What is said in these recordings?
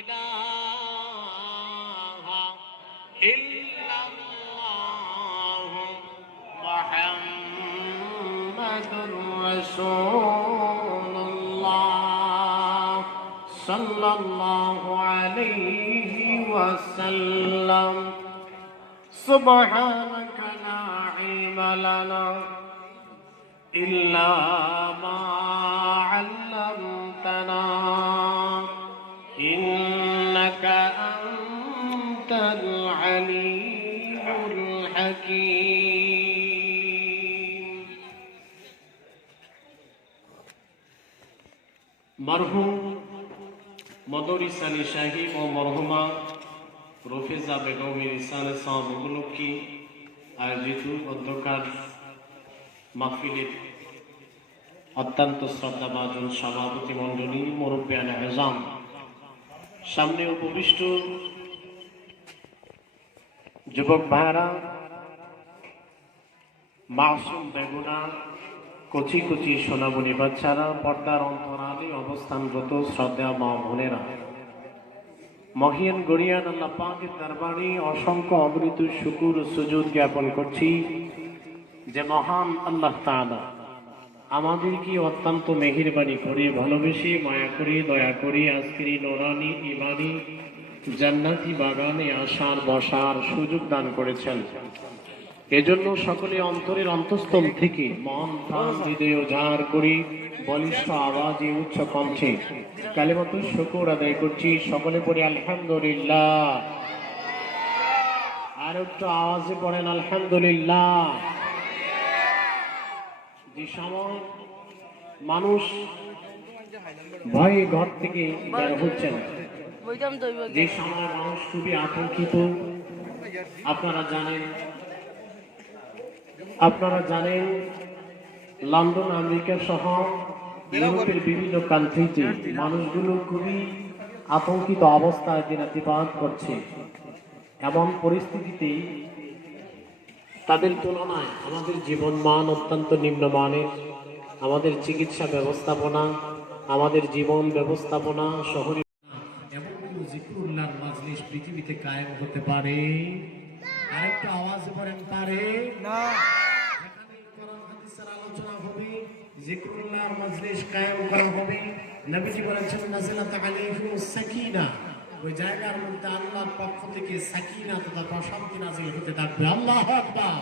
ইলাহা ইল্লাল্লাহু মুহাম্মাদুর রাসূলুল্লাহ সাল্লাল্লাহু আলাইহি ওয়াসাল্লাম। সুবহানাকা লা ইলমা লানা ইল্লা মা আল্লামতানা ইন্নাকা আনতাল আলিমুল হাকীম। মরহুম মদরিস আলী সাহেব ও মরহুমা রফিজা বেগমের ইসানে সাদ উপলক্ষে আয়োজিত অধ্যকার মাহফিলের অত্যন্ত শ্রদ্ধাভাজন সভাপতি মণ্ডলী, মুরব্বিয়ানে আযম, সামনে উপবিষ্ট যুবক ভাইরা, মাসুম বেগুনা, কচি কচি সোনামণি বাচ্চারা, পর্দার অন্তরালে অবস্থানরত শ্রদ্ধা মা বোনেরা, মহিয়ান গরিয়ান আল্লাহ পাকের দরবারে অসংখ্য অগণিত শুকর ও সুজুদ জ্ঞাপন করছি যে মহান আল্লাহ তাআলা আমাদেরকে অত্যন্ত মেহেরবানি করে, ভালোবেসে, মায়া করে, দয়া করে আজকের এই নোরানি ইমানি জান্নাতি বাগানে আসার বসার সুযোগ দান করেছেন। এজন্য সকলে অন্তরের অন্তঃস্থল থেকে মন প্রাণ হৃদয় উজাড় করে বলিষ্ঠ আওয়াজে উচ্চ কণ্ঠে কালিমাতুশ শুকর আদায় করছি। সকলে পড়ে আলহামদুলিল্লাহ। আর একটু আওয়াজে পড়েন আলহামদুলিল্লাহ। যে সময় মানুষ ভয়ে ঘর থেকে বের হচ্ছেন, যে সময় মানুষ খুবই আতঙ্কিত, আপনারা জানেন লন্ডন, আমেরিকা সহ ইউরোপের বিভিন্ন কান্ট্রিতে মানুষগুলো খুবই আতঙ্কিত অবস্থায় দিনাতিপাত করছে। এমন পরিস্থিতিতে তাদের তুলনায় আমাদের জীবন মান অত্যন্ত নিম্নমানের। আমাদের চিকিৎসা ব্যবস্থাপনা, আমাদের জীবন ব্যবস্থাপনা শহরে এমন কোন জিকরুল্লাহর মাজলিস পৃথিবীতে কায়েম হতে পারে? আরেকটা আওয়াজ করেন, পারে না? এখানে কোরআন হাদিসের আলোচনা হবে, জিকরুল্লাহর মাজলিস কায়েম করা হবে। নবীজি বলেছেন নাজিলাত আলাইহিমুস সাকিনা, ওই জায়গার মধ্যে আল্লাহর পক্ষ থেকে সাকিনা তথা প্রশান্তি নাযিল হতে থাকবে। আল্লাহু আকবার।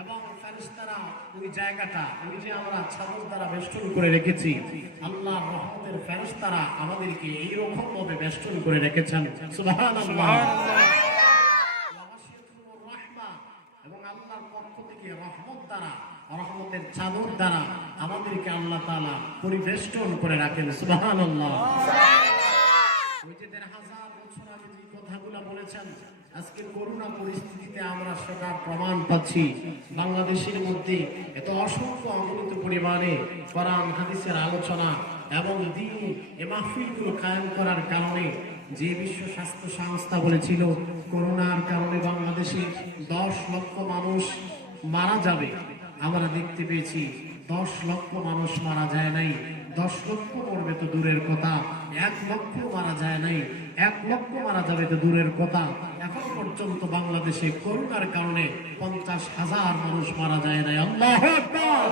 এবং ফেরেশতারা ওই জায়গাটা, ওই যে আমরা ছাদর দ্বারা বেষ্টন করে রেখেছি, আল্লাহর রহমতের ফেরেশতারা আমাদেরকে এইরকম ভাবে বেষ্টন করে রেখেছেন। সুবহানাল্লাহ। এবং আল্লাহর পক্ষ থেকে রহমত দ্বারা, রহমতের চাদর দ্বারা আমাদেরকে আল্লাহ তাআলা পরিবেষ্টন করে রাখেন। সুবহানাল্লাহ। ওই যে ১৫০০ বছর আগে যে কথাগুলো বলেছেন, আজকে করোনা পরিস্থিতিতে আমরা সেটা প্রমাণ পাচ্ছি। বাংলাদেশের মধ্যে এত অসংখ্য অগণিত পরিমাণে কোরআন হাদিসের আলোচনা এবং দ্বীন এ মাহফিলগুলো কায়েম করার কারণে যে বিশ্ব স্বাস্থ্য সংস্থা বলেছিল করোনার কারণে বাংলাদেশে ১০ লক্ষ মানুষ মারা যাবে, আমরা দেখতে পেয়েছি ১০ লক্ষ মানুষ মারা যায় নাই। ১০ লক্ষ মরবে তো দূরের কথা, ১ লক্ষ মারা যায় নাই। ১ লক্ষ মারা যাবে তো দূরের কথা। এখন পর্যন্ত বাংলাদেশে করোনার কারণে ৫০,০০০ মানুষ মারা যায় নাই। আল্লাহু আকবার।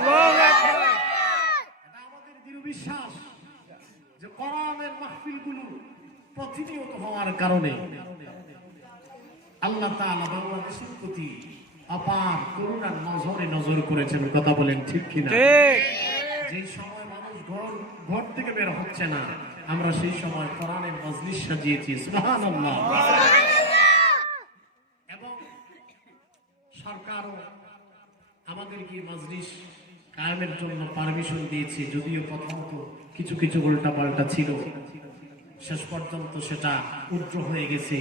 এটা আমাদের দৃঢ় বিশ্বাস যে কোরআনের মাহফিলগুলো প্রতিনিয়ত হওয়ার কারণে আল্লাহ তাআলা বাংলাদেশের প্রতি অপার করুণার নজরে নজর করেছেন। কথা বলেন ঠিক কিনা? যে সময় মানুষ ঘর থেকে বের হচ্ছে না, আমরা সেই সময় কোরআনের মজলিস সাজিয়েছি। সুবহানাল্লাহ। এবং সরকারও আমাদেরকে মজলিস কায়েমের জন্য পারমিশন দিয়েছে, যদিও প্রথমত কিছু কিছু উল্টা পাল্টা ছিল, শেষ পর্যন্ত সেটা উদ্র হয়ে গেছে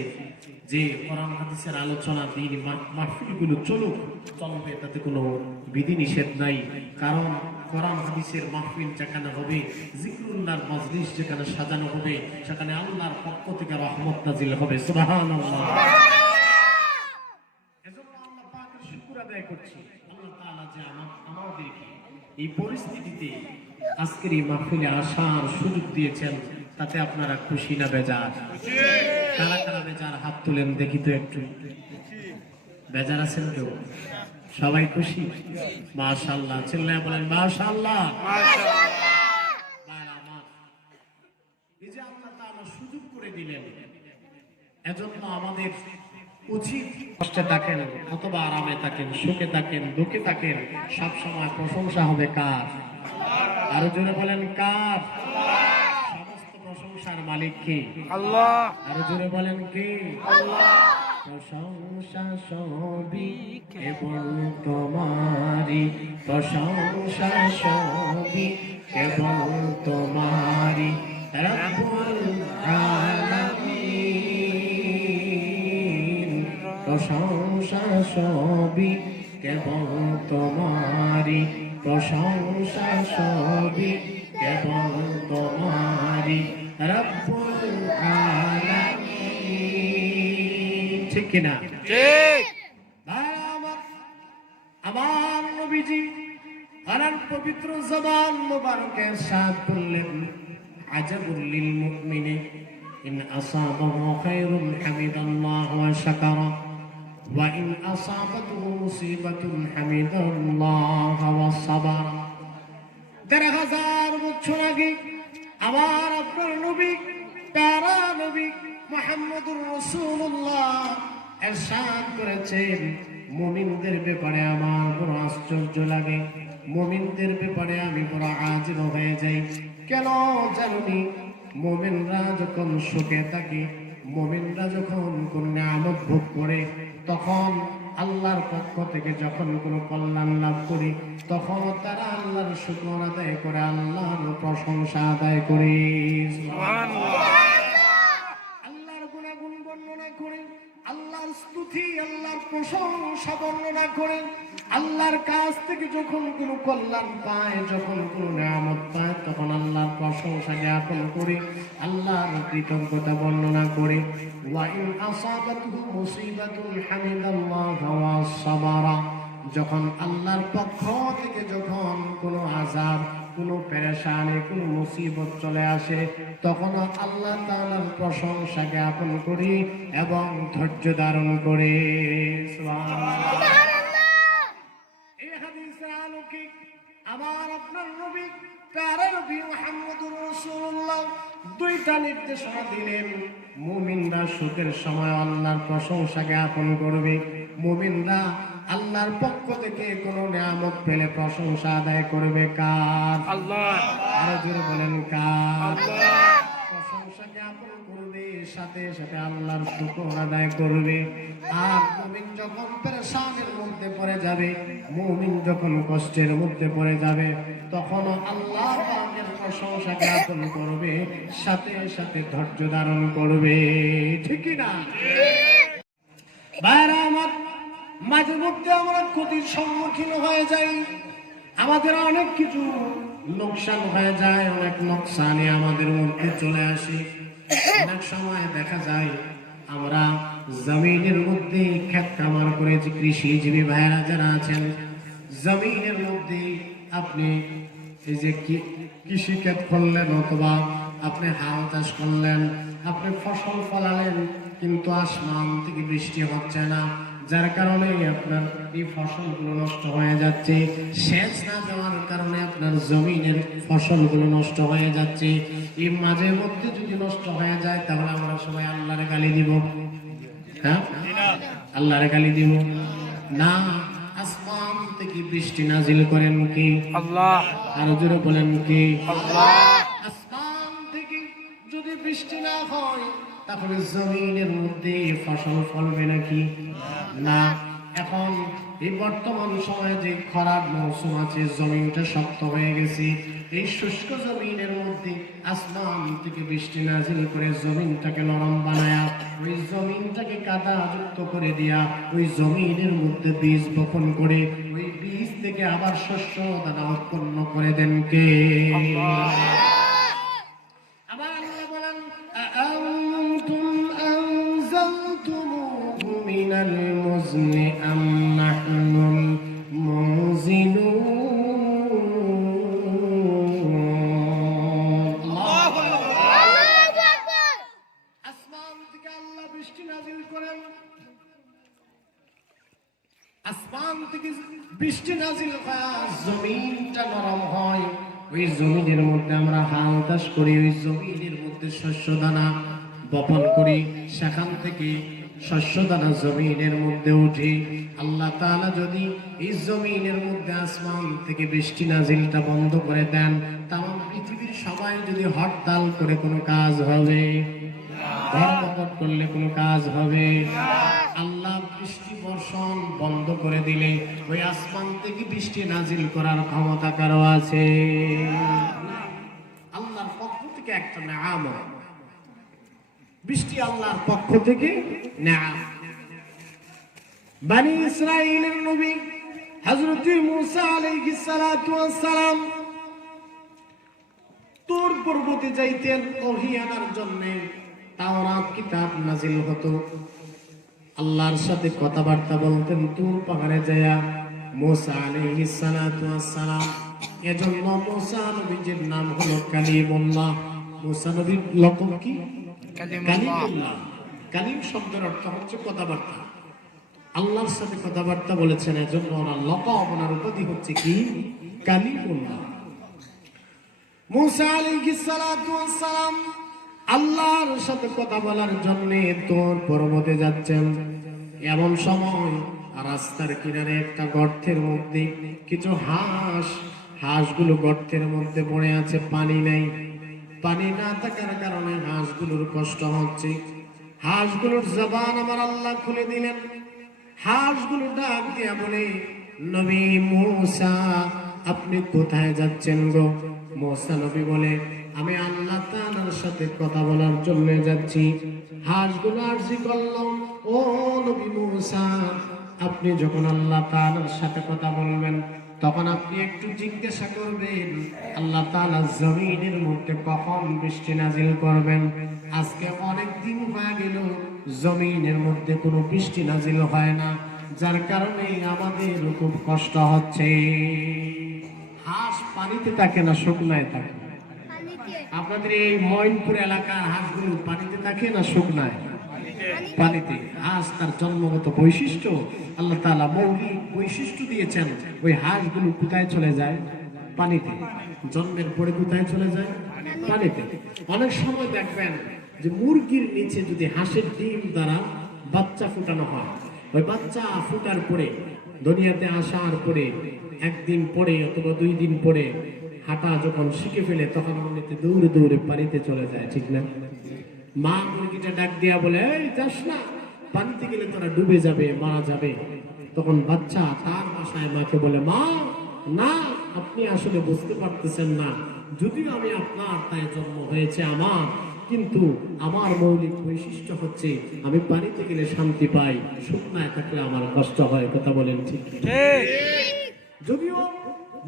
যে কোরআন হাদিসের আলোচনা দিন মাহফিলগুলো চলবে, তাতে কোনো বিধি নিষেধ নাই। কারণ কোরআন হাদিসের মাহফিল যেখানে হবে, জিকরুল্লাহর মজলিস যেখানে সাজানো হবে, সেখানে আল্লাহর পক্ষ থেকে রহমত নাজিল হবে। সুবহানাল্লাহ। এজন্য আল্লাহ পাকের শুকর আদায় করছি, আল্লাহ তাআলা যে আমাদেরকে এই পরিস্থিতিতে আজকের এই মাহফিলে আসার সুযোগ দিয়েছেন, তাতে আপনারা খুশি না বেজার? কারা কারা বেজার হাত তুলেন দেখি তো একটু। বেজার আছেন কেউ? সবাই খুশি? মাশাআল্লাহ, চিল্লায় বলেন মাশাআল্লাহ। এই যে আল্লাহ তাআলা সুযোগ করে দিলেন, এজন্য আমাদের উচিত কষ্টে থাকেন অথবা আরামে থাকেন, সুখে থাকেন দুঃখে থাকেন, সব সময় প্রশংসা হবে কার? আরো জোরে বলেন কার? সমস্ত প্রশংসার মালিক কে? আল্লাহ। আরো জোরে বলেন কে? আল্লাহ। প্রশংসা সবই কেবল তোমারি, প্রশংসা সবই কেবল তোমারি, রব্বুল আলামিন। প্রশংসা সবই কেবল তোমারি, প্রশংসা সবই কেবল তোমারি, রব্বুল আলামিন। ঠিক কিনা? ঠিক। আমার নবীজি আনার পবিত্র জবান মুবারকের সাথ বললেন, আজাবুল লিল মুমিনি ইন আসাবাহু খায়রুন হামিদাল্লাহ ওয়া শাকারা ওয়া ইন আসাবাতুহু মুসিবাতুন হামিদাল্লাহ ওয়া সাবারা। ১৩,০০০ বছর আগে আমার আপনার নবী, প্যারা নবী মুহাম্মদুর রাসূলুল্লাহ ইরশাদ করেছেন, মুমিনদের ব্যাপারে আমার বড় আশ্চর্য লাগে, মুমিনদের ব্যাপারে আমি বড় আজীব হয়ে যাই। কেন জানি? মুমিনরা যখন সুখে থাকে, মুমিনরা যখন কোন নিয়ামত ভোগ করে, তখন আল্লাহর পক্ষ থেকে যখন কোনো কল্যাণ লাভ করি, তখন তারা আল্লাহর শুকর আদায় করে, আল্লাহর প্রশংসা আদায় করে, আল্লাহর গুণাগুণ বর্ণনা করে, আল্লাহর স্তুতি আল্লাহর প্রশংসা বর্ণনা করে, আল্লাহর কাছ থেকে যখন কোনো কল্যাণ পায়, যখন কোনো নিয়ামত পায়, তখন আল্লাহর প্রশংসা জ্ঞাপন করে, আল্লাহর কৃতজ্ঞতা বর্ণনা করে। ওয়া ইন আসাবাতুহু মুসিবাতুন হামিদাল্লাহ ওয়া সাবারা। যখন আল্লাহর পক্ষ থেকে যখন কোনো আযাব, কোনো পেরেশানি, কোনো মুসিবত চলে আসে, তখন আল্লাহ তাআলার প্রশংসা জ্ঞাপন করি এবং ধৈর্য ধারণ করে। সুবহানাল্লাহ। এই হাদিসের আলোকে আমার আপনার নবী, প্যারা নবী মুহাম্মদুর রাসূলুল্লাহ দুইটা নির্দেশনা দিলেন। মুমিনরা সুখের সময় আল্লাহর প্রশংসা জ্ঞাপন করবে, মুমিনরা আল্লাহর পক্ষ থেকে কোনো নিয়ামত পেলে প্রশংসা আদায় করবে কার? আল্লাহ। আরো জোরে বলেন কার? আল্লাহ। প্রশংসা জ্ঞাপন করবে, সাথে সাথে আল্লাহর শুকর আদায় করবে। আর মুমিন যখন পেরেশানের মধ্যে পড়ে যাবে, মুমিন যখন কষ্টের মধ্যে পড়ে যাবে, তখন আল্লাহ পাকের প্রশংসা জ্ঞাপন করবে, সাথে সাথে ধৈর্য ধারণ করবে। ঠিক কি না? ভাইরা আমার, মাঝে মধ্যে আমরা ক্ষতির সম্মুখীন হয়ে যাই, আমাদের অনেক কিছু লোকসান হয়ে যায়, অনেক লোকসানে আমাদের মধ্যে চলে আসে। অনেক সময় দেখা যায় আমরা জমিনের মধ্যে ক্ষেত খামার করেছি, কৃষিজীবী ভাইরা যারা আছেন, জমিনের মধ্যে আপনি এই যে কৃষি ক্ষেত করলেন অথবা আপনি হাল চাষ করলেন, আপনি ফসল ফলালেন, কিন্তু আসমান থেকে বৃষ্টি হচ্ছে না, যার কারণে আপনার এই ফসলগুলো নষ্ট হয়ে যাচ্ছে। সেচ না দেওয়ার কারণে আপনার জমিনের ফসলগুলো নষ্ট হয়ে যাচ্ছে। এই মাঝে মধ্যে যদি নষ্ট হয়ে যায়, তাহলে আমরা সবাই আল্লাহরে গালি দিব? হ্যাঁ, আল্লাহরে গালি দিব না। আসমান থেকে বৃষ্টি নাজিল করেন কি? আল্লাহ। আরো জোরে বলেন কি? আল্লাহ। আসমান থেকে যদি বৃষ্টি না হয়, তাহলে জমিনের মধ্যে ফসল ফলবে নাকি? না। এখন এই বর্তমান সময়ে যে খরার মৌসুম আছে, জমিনটা শক্ত হয়ে গেছে, এই শুষ্ক জমিনের মধ্যে আসমান থেকে বৃষ্টি নাজিল করে জমিনটাকে নরম বানায়া, ওই জমিনটাকে কাদা যুক্ত করে দিয়া, ওই জমিনের মধ্যে বীজ বপন করে, ওই বীজ থেকে আবার শস্য দানা উৎপন্ন করে দেন কে? আবার আল্লাহ বলেন, আআনতুম আনজালতুমুহু মিনাল মুজনি আম নাহনুল মুনজিলুন। বৃষ্টি নাজিল হয়, জমিনটা নরম হয়, ওই জমিনের মধ্যে আমরা হাল চাষ করি, ওই জমিনের মধ্যে শস্য দানা বপন করি, সেখান থেকে শস্য দানা জমিনের মধ্যে উঠে। আল্লাহ তাআলা যদি এই জমিনের মধ্যে আসমান থেকে বৃষ্টি নাজিলটা বন্ধ করে দেন, তাম পৃথিবীর সবাই যদি হরতাল করে কোনো কাজ হবে? ধর্মঘট করলে কোনো কাজ হবে? আল্লাহ বৃষ্টি বর্ষণ বন্ধ করে দিলে ওই আসমান থেকে বৃষ্টি নাজিল করার ক্ষমতা কারো আছে? আল্লাহর পক্ষ থেকে একটা নেয়ামত, বৃষ্টি আল্লাহর পক্ষ থেকে নেয়ামত। বনি ইসরাঈলের নবী হযরত মূসা আলাইহিস সালাতু ওয়াস সালাম তুর পর্বতে যাইতেন ওহী আনার জন্য। তাওরাত কিতাব নাজিল হতো, আল্লাহর সাথে কথাবার্তা বলতেন তুর পাহাড়ে যায়া মূসা আলাইহিস সালাতু ওয়াস সালাম। এজন্য মূসা নবীর নাম হলো কালিমুল্লাহ। মূসা নবীর লকব কি? কালিমুল্লাহ। কালিম শব্দের অর্থ হচ্ছে কথাবার্তা, আল্লাহর সাথে কথাবার্তা বলেছেন, এজন্য ওনার লকব, ওনার উপাধি হচ্ছে কি? কালিমুল্লাহ। মূসা আলাইহিস সালাতু ওয়াস সালাম আল্লাহর সাথে কথা বলার জন্য তুর পর্বতে যাচ্ছেন। এমন সময় রাস্তার কিনারে একটা গর্তের মধ্যে কিছু হাঁসগুলো গর্তের মধ্যে পড়ে আছে, পানি নাই। পানি না থাকার কারণে হাঁসগুলোর কষ্ট হচ্ছে। হাঁসগুলোর জবান আমার আল্লাহ খুলে দিলেন। হাঁসগুলো ডাক দিয়া বলে, নবী মূসা আপনি কোথায় যাচ্ছেন গো? মূসা নবী বলে, আমি আল্লাহ তাআলার সাথে কথা বলার জন্য যাচ্ছি। হাঁসগুলো আরজি করল, ও নবী মূসা আপনি যখন আল্লাহ তাআলার সাথে কথা বলবেন তখন আপনি একটু জিজ্ঞাসা করবেন আল্লাহ তাআলা জমিনের মধ্যে কখন বৃষ্টি নাজিল করবেন। আজকে অনেক দিন হয়ে গেল জমিনের মধ্যে কোনো বৃষ্টি নাজিল হয় না, যার কারণে আমাদের খুব কষ্ট হচ্ছে। হাঁস পানিতে থাকে না শুকনায় থাকে? আপনাদের এই মঈনপুর এলাকার হাঁসগুলো পানিতে থাকে না শুকনায়? পানিতে। হাঁস তার জন্মগত বৈশিষ্ট্য, আল্লাহ তাআলা মৌলিক বৈশিষ্ট্য দিয়েছেন। ওই হাঁসগুলো কোথায় চলে যায়? পানিতে। জন্মের পরে কোথায় চলে যায়? পানিতে। অনেক সময় দেখবেন যে মুরগির নিচে যদি হাঁসের ডিম দ্বারা বাচ্চা ফুটানো হয়, ওই বাচ্চা ফুটার পরে দুনিয়াতে আসার পরে একদিন পরে অথবা 2 দিন পরে হাঁটা যখন শিখে ফেলে তখন মনেতে দৌড়ে দৌড়ে পানিতে চলে যায়, ঠিক না? মা মুরগিটা ডাক দিয়া বলে, এই যাস না, পানিতে গেলে তোরা ডুবে যাবে, মারা যাবে। তখন বাচ্চা তার ভাষায় মাকে বলে, মা না, আপনি আসলে বুঝতে পারতেছেন না, যদিও আমি আপনার তাই জন্ম হয়েছে আমার, কিন্তু আমার মৌলিক বৈশিষ্ট্য হচ্ছে আমি পানিতে গেলে শান্তি পাই, শুকনায় থাকলে আমার কষ্ট হয়। কথা বলেন ঠিক? যদিও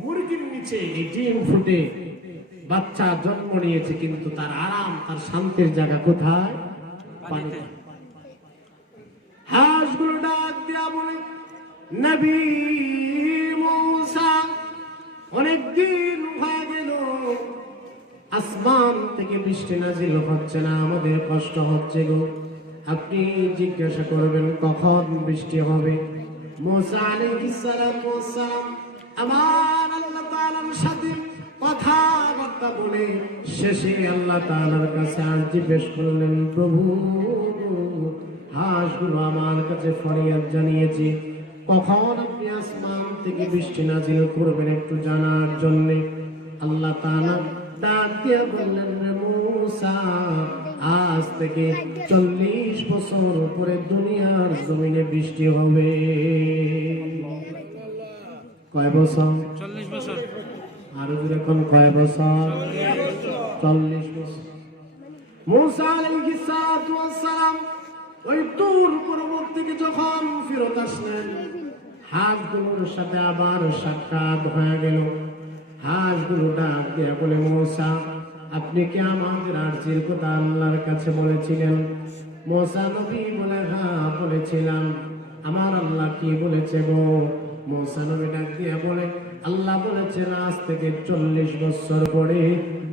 মুরগির নিচে এই ডিম ফুটে বাচ্চা জন্ম নিয়েছে, কিন্তু তার আরাম, তার শান্তির জায়গা কোথায়? পানিতে। হাঁসগুলো ডাক দিয়া বলে, নবী মূসা অনেকদিন হয়ে গেল আসমান থেকে বৃষ্টি নাজিল হচ্ছে না, আমাদের কষ্ট হচ্ছে গো, আপনি জিজ্ঞাসা করবেন কখন বৃষ্টি হবে। মূসা আলাইহিস সালাতু ওয়াস সালাম আমার আল্লাহ তাআলার সাথে কথাবার্তা বলে শেষে আল্লাহ তাআলার কাছে আরজি পেশ করলেন, প্রভু হাঁসগুলো আমার কাছে ফরিয়াদ জানিয়েছে, কখন আপনি আসমান থেকে বৃষ্টি নাজিল করবেন একটু জানার জন্য। আল্লাহ তাআলা ডাক দিয়ে বললেন, মূসা আজ থেকে 40 বছর পরে দুনিয়ার জমিনে বৃষ্টি হবে। কয় বছর? 40 বছর। আরো যখন কয় বছর? 40 বছর। মূসা আলাইহিস সালাতু ওয়াস সালাম ওই তুর পর্বত থেকে যখন ফেরত আসলেন, হাঁসগুলোর সাথে আবার সাক্ষাৎ হয়ে গেল। হাঁসগুলো ডাক দিয়ে বলে, মূসা আপনি কি আমাদের আরজির কথা আল্লাহর কাছে বলেছিলেন? মূসা নবী বলে, হ্যাঁ বলেছিলাম। আমার আল্লাহ কি বলেছে গো? মূসা নবী ডাক দিয়ে বলে, আল্লাহ বলেছেন আজ থেকে 40 বছর পরে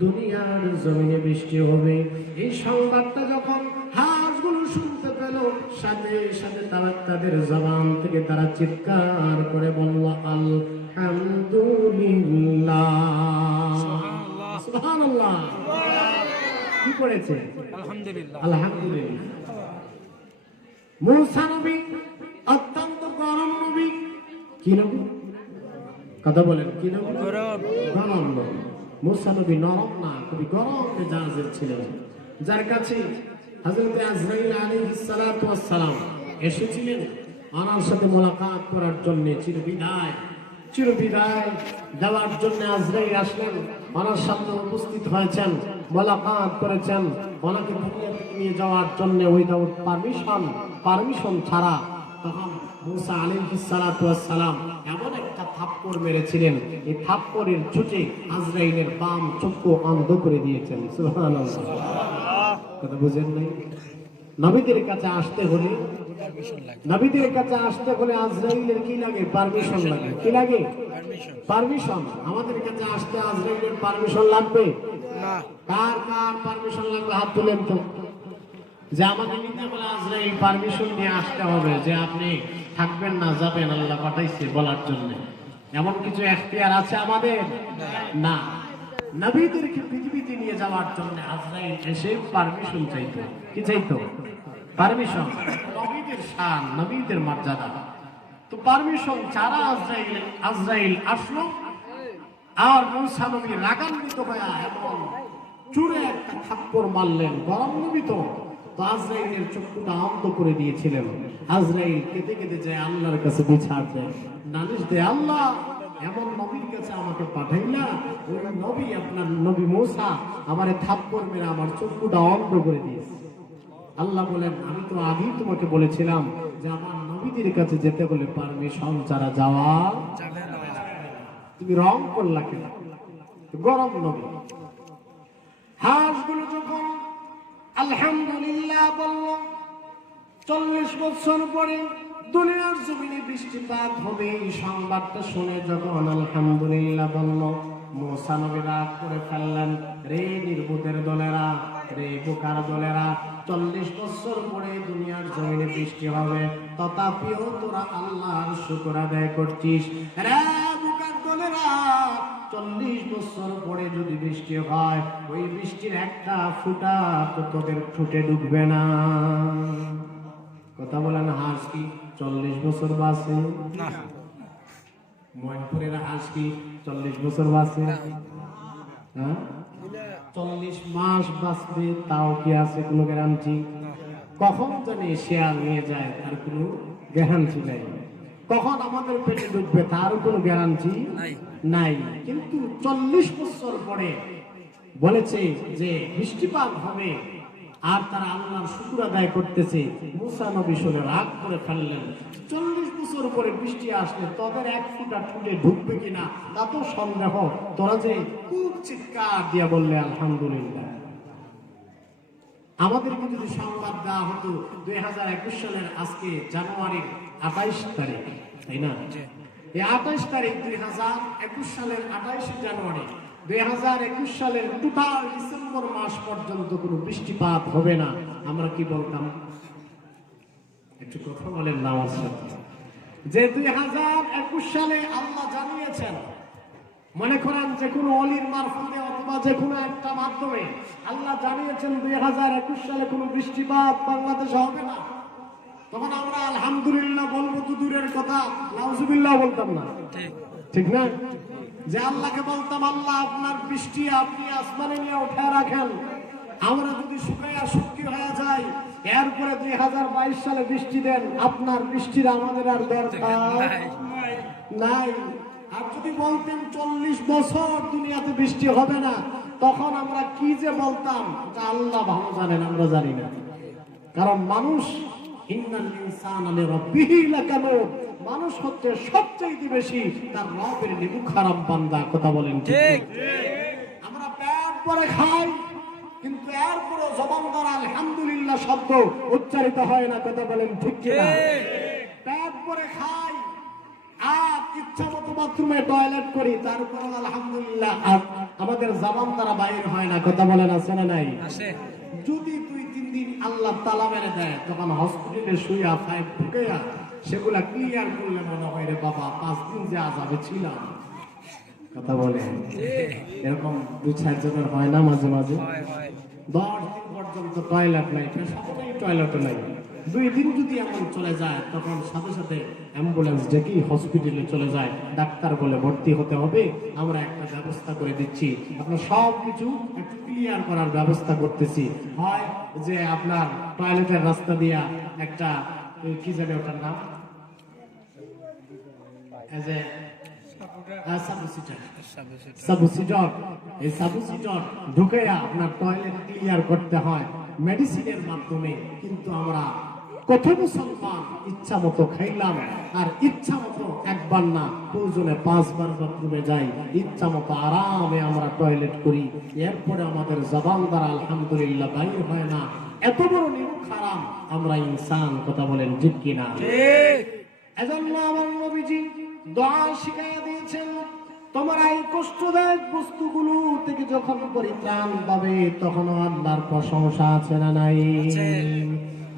দুনিয়ার জমিনে বৃষ্টি হবে। এই সংবাদটা যখন হাঁসগুলো শুনতে পেল, সাথে সাথে তাদের জবান থেকে তারা চিৎকার করে বলল আলহামদুলিল্লাহ। সুবহানাল্লাহ। কি করেছে? আলহামদুলিল্লাহ। আলহামদুলিল্লাহ। মূসা নবী অত্যন্ত গরম নবী। কি নবী? কথা বলেন, কি নবী? গরম নবী। মূসা নবী নরম না, খুবই গরম মেজাজের ছিলেন, যার কাছে হযরত আজরাইল আলাইহিস সালাতু ওয়াস সালাম এসেছিলেন ওনার সাথে মোলাকাত করার জন্য। চিরবিদায় দেওয়ার জন্য আজরাইল আসলেন, ওনার সামনে উপস্থিত হয়েছেন, মোলাকাত করেছেন। ওনাকে দুনিয়া থেকে নিয়ে যাওয়ার জন্য উইদাউট পারমিশন ছাড়া তখন মূসা আলাইহিস সালাতু ওয়াস সালাম এমন একটা থাপ্পড় মেরেছিলেন, এই থাপ্পড়ের চোটে আজরাইলের বাম চক্ষু অন্ধ করে দিয়েছেন। সুবহানাল্লাহ। কথা বুঝেন নাই? নবীদের কাছে আসতে হলে আজরাইলের কি লাগে? পারমিশন লাগে। কি লাগে? পারমিশন। আমাদের কাছে আসতে আজরাইলের পারমিশন লাগবে না। কার পারমিশন লাগবে? হাত তুলেন তো। যে আমাদের নিতে বলে আজরাইল পারমিশন নিয়ে আসতে হবে যে আপনি থাকবেন না, যাবেন, আল্লাহ পাঠাইছে বলার জন্য। এমন কিছু এখতিয়ার আছে আমাদের? না। নবীদেরকে পৃথিবীতে নিয়ে যাওয়ার জন্য আজরাইল এসে পারমিশন চাইতো। কি চাইতো? পারমিশন। নবীদের শান, নবীদের মর্যাদা। তো পারমিশন ছাড়া আজরাইল আসলো, আর মূসা নবী রাগান্বিত হয়ে এমন চুরে একটা থাপ্পড় মারলেন। গরম নবী তো আজরাইলের চক্ষুটা অন্ধ করে দিয়েছিলেন। আজরাইল কেঁদে কেঁদে যায় আল্লাহর কাছে বিচার দেয়, নালিশ দেয়, আল্লাহ এমন নবীর কাছে আমাকে পাঠাইলা, ওই নবী আপনার নবী মূসা আমারে থাপ্পড় মেরে আমার চক্ষুটা অন্ধ করে দিয়েছে। আল্লাহ বলেন, আমি তো আগেই তোমাকে বলেছিলাম যে আমার নবীদের কাছে যেতে বলে পারমিশন ছাড়া যাওয়া যাবে না। তুমি রং করলা কেন? গরম নবী। হাঁসগুলো যখন আলহামদুলিল্লাহ বলল, 40 বছর পরে দুনিয়ার জমিনে বৃষ্টিপাত হবে এই সংবাদটা শুনে যখন আলহামদুলিল্লাহ বলল, মূসা নবী রাগ করে ফেললেন, রে নির্বোধের দলেরা, রে বোকার দলেরা, 40 বছর পরে দুনিয়ার জমিনে বৃষ্টি হবে, তথাপিও তোরা আল্লাহর শুকর আদায় করছিস। রে বোকার দলেরা, 40 বছর পরে যদি বৃষ্টি হয়, ওই বৃষ্টির একটা ফুটা তো তোদের ঠোঁটে ঢুকবে না। কথা বলেন, হাঁস কি 40 বছর বাঁচে না? ময়নপুরের হাঁস কি 40 বছর বাঁচে? হ্যাঁ, 40 মাস বাঁচবে তাও কি আছে কোনো গ্যারান্টি? কখন জানি শেয়াল নিয়ে যায় তার কোনো গ্যারান্টি নাই। কখন আমাদের পেটে ঢুকবে তার কোনো গ্যারান্টি নাই। কিন্তু 40 বছর পরে বলেছে যে বৃষ্টিপাত হবে, আর তারা আল্লাহর শুকর আদায় করতেছে। মূসা নবী শুনে রাগ করে ফেললেন, 40 বছর পরে বৃষ্টি আসলে তোদের এক ফুটা ঠুটে ঢুকবে কিনা তা তো সন্দেহ। তোরা যে খুব চিৎকার দিয়ে বললে আলহামদুলিল্লাহ। আমাদেরকে যদি সংবাদ দেওয়া হতো 2021 সালের আজকে জানুয়ারির 28 তারিখ, তাই না? এই 28 তারিখ 2021 সালের 28 জানুয়ারি 2021 সালের টোটাল ডিসেম্বর মাস পর্যন্ত কোনো বৃষ্টিপাত হবে না, আমরা কি বলতাম? একটু কথা বলেন না আমার সাথে। যে 2021 সালে আল্লাহ জানিয়েছেন, মনে করেন যে কোনো অলির মারফতে অথবা যে কোনো একটা মাধ্যমে আল্লাহ জানিয়েছেন 2021 সালে কোনো বৃষ্টিপাত বাংলাদেশে হবে না, তখন আমরা আলহামদুলিল্লাহ বলবো তো দূরের কথা, নাউজুবিল্লাহ বলতাম না। ঠিক না? যে আল্লাহকে বলতাম, আল্লাহ আপনার বৃষ্টি আপনি আসমানে নিয়ে উঠে রাখেন, আমরা যদি শুকাইয়া শুকি হয়ে যাই, এরপরে 2022 সালে বৃষ্টি দেন, আপনার বৃষ্টির আমাদের আর দরকার নাই। আর যদি বলতেন 40 বছর দুনিয়াতে বৃষ্টি হবে না, তখন আমরা কি যে বলতাম তা আল্লাহ ভালো জানেন, আমরা জানি না। কারণ মানুষ ইন্নাল ইনসানা লিরাব্বিহি লাকানুদ, মানুষ হচ্ছে সবচেয়ে বেশি তার রবের নিবুক হারাম বান্দা। কথা বলেন ঠিক? আমরা পেট ভরে খাই, কিন্তু এরপরও জবান দ্বারা আলহামদুলিল্লাহ শব্দ উচ্চারিত হয় না। কথা বলেন ঠিক কিনা? পেট ভরে খাই আর ইচ্ছা মতো বাথরুমে টয়লেট করি, তারপর আলহামদুলিল্লাহ আমাদের জবান দ্বারা বাইর হয় না। কথা বলেন আছে না নাই? যদি 2-3 দিন আল্লাহ তালা মেরে দেয়, তখন হসপিটালে শুইয়া ফাইভ ঢুকেয়া সেগুলা ক্লিয়ার করলে মনে হয় রে বাবা 5 দিন যে আযাবে ছিলাম। কথা বলে এরকম 2-4 জনের হয় না মাঝে মাঝে? 10 দিন পর্যন্ত টয়লেট নাই, পেশাবই টয়লেটে নাই। 2 দিন যদি এমন চলে যায় তখন সাথে সাথে অ্যাম্বুলেন্স ডেকে হসপিটালে চলে যায়, ডাক্তার বলে ভর্তি হতে হবে, আমরা একটা ব্যবস্থা করে দিচ্ছি, আপনার সব কিছু একটু ক্লিয়ার করার ব্যবস্থা করতেছি। হয় যে আপনার টয়লেটের রাস্তা দিয়া একটা কি জানে ওটার নাম, আপনার টয়লেট ক্লিয়ার করতে হয় মেডিসিনের মাধ্যমে। কিন্তু আমরা কত মুসলমান ইচ্ছা মতো খাইলাম আর ইচ্ছা মতো একবার না প্রয়োজনে 5 বার বাথরুমে যাই, ইচ্ছা মতো আরামে আমরা টয়লেট করি, এরপরে আমাদের জবান দ্বারা আলহামদুলিল্লাহ বাইর হয় না। এত বড় নিরুখ হারাম আমরা ইনসান। কথা বলেন ঠিক কিনা? এজন্য আমার নবীজি দোয়া শিখাইয়া দিয়েছেন, তোমরা এই কষ্টদায়ক বস্তুগুলো থেকে যখন পরিত্রাণ পাবে তখন আল্লাহর প্রশংসা আছে না নাই?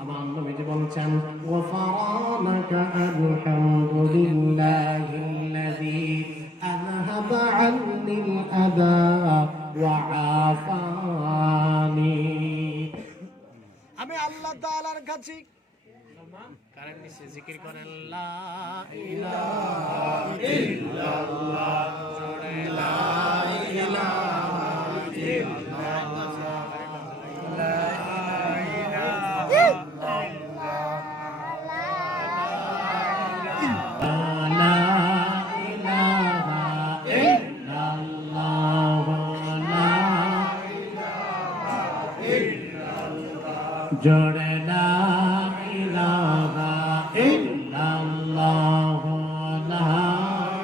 আমার নবীজি বলছেন, ওয়াফারানাকা আলহামদুলিল্লাহিল্লাযী আযহাবা আন্নিল আযা ওয়া আফানি। আমি আল্লাহ তাআলার কাছে কারণ নিচে জিকির করেন, লা ইলাহা ইল্লাল্লাহ, লা ইলাহা ইল্লাল্লাহ, লা ইলাহা ইল্লাল্লাহ, লা ইলাহা ইল্লাল্লাহ, লা ইলাহা ইল্লাল্লাহ, জোরে লা ইলাহা ইল্লাল্লাহ, লা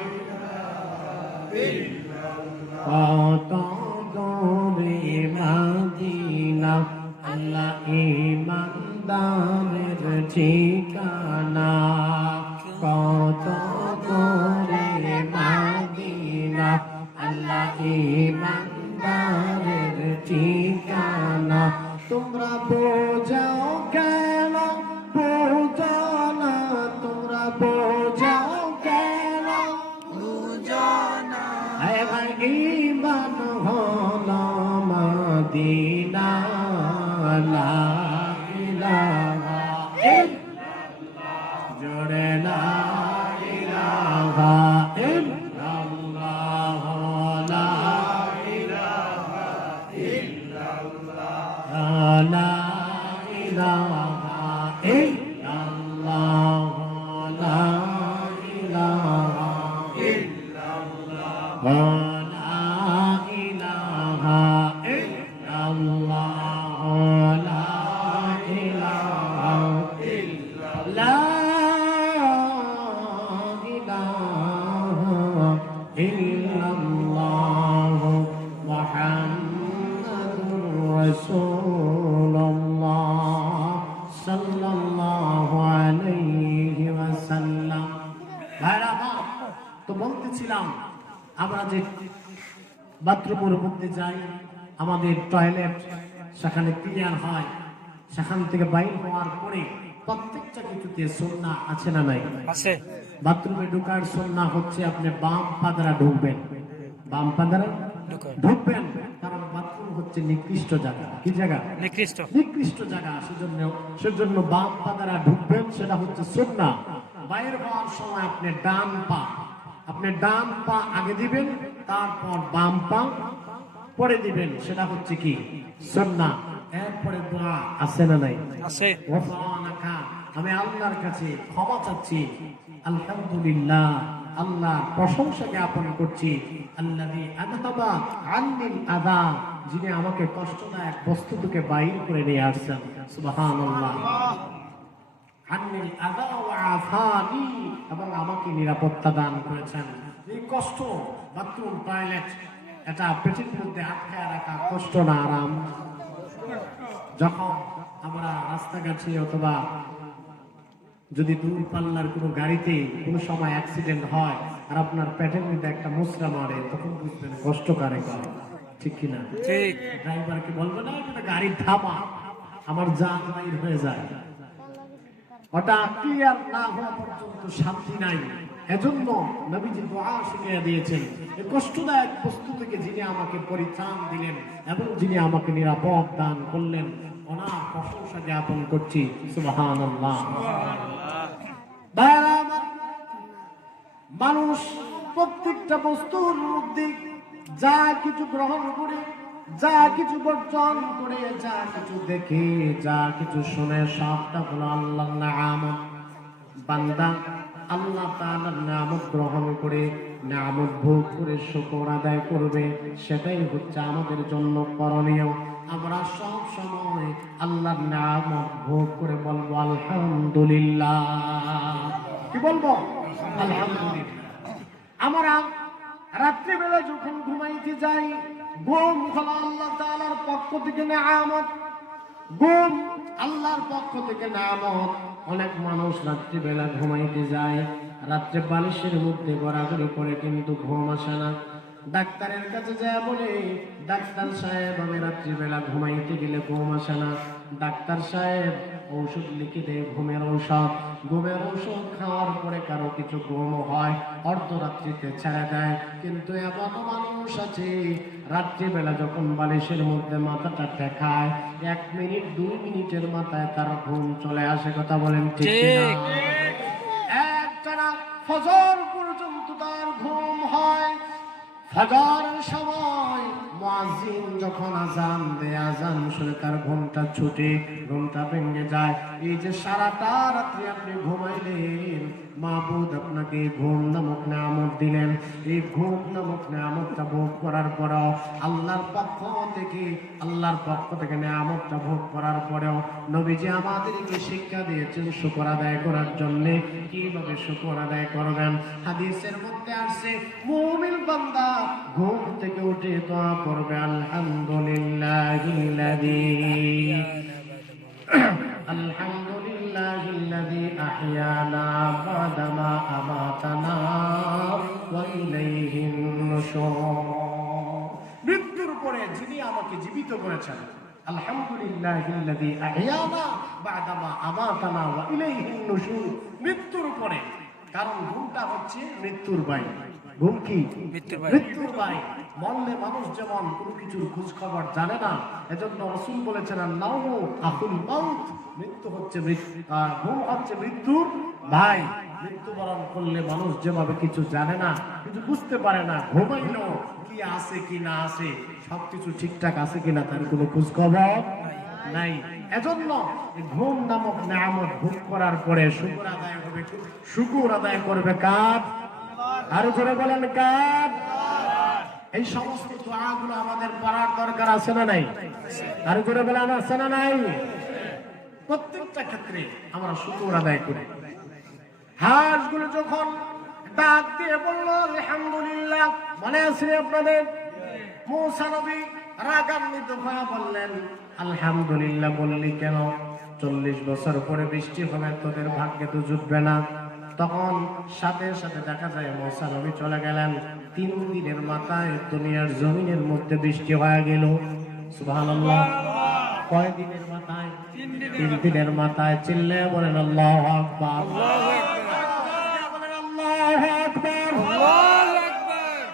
ইলাহা। কত দূরে মদিনা, আল্লাহ ইমানদারের ঠিকানা, কত দূরে মদিনা, আল্লাহ ইমানদারের ঠিকানা। তোমরা বোঝাও কেন বোঝাও না, তোমরা বোঝাও কেন বোঝাও না, ভাই ঈমান হলো মদিনা, লা ইলাহা ইল্লাল্লাহ, জোরে লা ইলাহা ইল্লাল্লাহ, লা ইলাহা ইল্লাল্লাহ, লা ইলাহা ইল্লাল্লাহ, লা ইলাহা ইল্লাল্লাহ, লা ইলাহা ইল্লাল্লাহ, লা ইলাহা ইল্লাল্লাহ, লা ইলাহা ইল্লাল্লাহ, মুহাম্মাদুর রাসূলুল্লাহ সাল্লাল্লাহু আলাইহি ওয়াসাল্লাম। ভাইরা, তো বলতেছিলাম আমরা যে বাথরুমের মধ্যে যাই, আমাদের টয়লেট সেখানে ক্লিয়ার হয়, সেখান থেকে বাইর হওয়ার পরে প্রত্যেকটা কিছুতে সুন্নাহ আছে না নাই? আছে। বাথরুমে ঢোকার সুন্নাহ হচ্ছে আপনি বাম পা দ্বারা ঢুকবেন, বাম পা দ্বারা ঢুকবেন, কারণ বাথরুম হচ্ছে নিকৃষ্ট জায়গা। কি জায়গা? নিকৃষ্ট জায়গা। সেজন্য বাম পা দ্বারা ঢুকবেন, সেটা হচ্ছে সুন্নাহ। বাইর হওয়ার সময় আপনি ডান পা আগে দিবেন, তারপর বাম পা পরে দিবেন, সেটা হচ্ছে কি? সুন্নাহ। এরপরে দোয়া আছে না নাই? আছে। আমি আল্লাহর কাছে ক্ষমা চাচ্ছি, আলহামদুলিল্লাহ, আল্লাহ প্রশংসা জ্ঞাপন করছি, আল্লাযী আযহাবা আন্নিল আযা, যিনি আমাকে কষ্টদায়ক বস্তু থেকে বাইর করে নিয়ে আসছেন। সুবহানাল্লাহ। আন্নিল আযা ওয়া আফানি, এবং আমাকে নিরাপত্তা দান করেছেন। এই কষ্ট, বাথরুম টয়লেট, এটা পেটের মধ্যে আটকায় রাখা কষ্ট না, আরাম। যখন আমরা রাস্তাঘাটে অথবা যদি দূর পাল্লার কোনো গাড়িতে কোনো সময় অ্যাক্সিডেন্ট হয় আর আপনার পেটের মধ্যে একটা মুসরা মারে, তখন বুঝবেন কষ্ট কারে করে। ঠিক কিনা? ঠিক। ড্রাইভারকে বলবে না এটা গাড়ি থামা, আমার জান বাইর হয়ে যায়, ওটা ক্লিয়ার না হওয়া পর্যন্ত শান্তি নাই। এজন্য নবীজি দোয়া শিখিয়ে দিয়েছেন, এই কষ্টদায়ক বস্তু থেকে যিনি আমাকে পরিত্রাণ দিলেন এবং যিনি আমাকে নিরাপদ দান করলেন, ওনার প্রশংসা জ্ঞাপন করছি। সুবহানাল্লাহ। মানুষ প্রত্যেকটা বস্তুর মধ্যে যা কিছু গ্রহণ করে, যা কিছু বর্জন করে, যা কিছু দেখে, যা কিছু শুনে, সবটা হলো আল্লাহর নিয়ামত। বান্দা আল্লাহ তাআলার নিয়ামত গ্রহণ করে, নিয়ামত ভোগ করে শুকর আদায় করবে, সেটাই হচ্ছে আমাদের জন্য করণীয়। আমরা সব সময় আল্লাহর নিয়ামত ভোগ করে বলবো আলহামদুলিল্লাহ। কি বলবো? আলহামদুলিল্লাহ। আমরা রাত্রিবেলা যখন ঘুমাইতে যাই, ঘুম হলো আল্লাহ তাআলার পক্ষ থেকে নিয়ামত। ঘুম আল্লাহর পক্ষ থেকে নিয়ামত। অনেক মানুষ রাত্রিবেলা ঘুমাইতে যায়, রাত্রে বালিশের মধ্যে গড়াগড়ি করে, কিন্তু ঘুম আসে না। ডাক্তারের কাছে যায় বলে, ডাক্তার সাহেব আমি রাত্রিবেলা ঘুমাইতে গেলে ঘুম আসে না। ডাক্তার সাহেব ঔষধ লিখে দেয়, ঘুমের ঔষধ। ঘুমের ঔষধ খাওয়ার পরে কারো কিছু ঘুম হয়, অর্ধরাত্রিতে ছেড়ে দেয়। কিন্তু এমন মানুষ আছে রাত্রিবেলা যখন বালিশের মধ্যে মাথাটা ঠেকায়, 1 মিনিট 2 মিনিটের মাথায় তার ঘুম চলে আসে। কথা বলেন ঠিক কিনা? একটানা ফজর পর্যন্ত তার ঘুম হয়। ফজরের সময় মুয়াজ্জিন যখন আযান দেয়, আযান শুনে তার ঘুমটা ছুটে, ঘুমটা ভেঙে যায়। এই যে সারাটা রাত্রি আপনি ঘুমাইলেন, মাবুদ আপনাকে ঘুম নামক নিয়ামত দিলেন। এই ঘুম নামক নিয়ামতটা ভোগ করার পরেও আল্লাহর পক্ষ থেকে নিয়ামতটা ভোগ করার পরেও নবীজি আমাদেরকে শিক্ষা দিয়েছেন শুকর আদায় করার জন্য। কিভাবে শুকর আদায় করবেন? হাদিসের মধ্যে আসছে, মুমিন বান্দা ঘুম থেকে উঠে দোয়া করবে, আলহামদুলিল্লাহিল্লাযী আহইয়ানা বা'দামা আমাতানা ওয়া ইলাইহিন নুশুর। মৃত্যুর পরে যিনি আমাকে জীবিত করেছেন, আলহামদুলিল্লাহিল্লাযী আহইয়ানা বা'দামা আমাতানা ওয়া ইলাইহিন নুশুর। মৃত্যুর পরে, কারণ ঘুমটা হচ্ছে মৃত্যুর বাই। ঘুম কি? মৃত্যুর বাই। মরলে মানুষ যেমন কোনো কিছুর খোঁজ খবর জানে না, এজন্য রাসূল বলেছেন আন-নাওমু আখুল মাউত। ঘুম হচ্ছে মৃত্যুর ভাই। মৃত্যুবরণ করলে মানুষ যেভাবে কিছু জানে না, কিছু বুঝতে পারে না, ঘুমাইলো কি আছে কি না আছে, সবকিছু ঠিকঠাক আছে কিনা তার কোনো খোঁজ খবর নাই। এজন্য ঘুম নামক নিয়ামত ভোগ করার পরে শুকর আদায় হবে। শুকর আদায় করবে কার? আরো জোরে বলেন কার? এই সমস্ত দোয়াগুলো আমাদের পড়ার দরকার আছে না নাই? আরো জোরে বলেন আছে না নাই? প্রত্যেকটা ক্ষেত্রে আমরা শুকর আদায় করি। হাঁসগুলো যখন ডাক দিয়ে বলল আলহামদুলিল্লাহ, মনে আছে আপনাদের? মূসা নবী রাগান্বিত হয়ে বললেন, আলহামদুলিল্লাহ বললি কেন? 40 বছর পরে বৃষ্টি হবে, তোদের ভাগ্যে তো জুটবে না। তখন সাথে সাথে দেখা যায় মূসা নবী চলে গেলেন। 3 দিনের মাথায় দুনিয়ার জমিনের মধ্যে বৃষ্টি হয়ে গেল। সুবহানাল্লাহ। কয় দিনের মাথায়? 3 দিনের মাথায়। চিল্লায়ে বলেন আল্লাহু আকবার। আল্লাহু আকবার।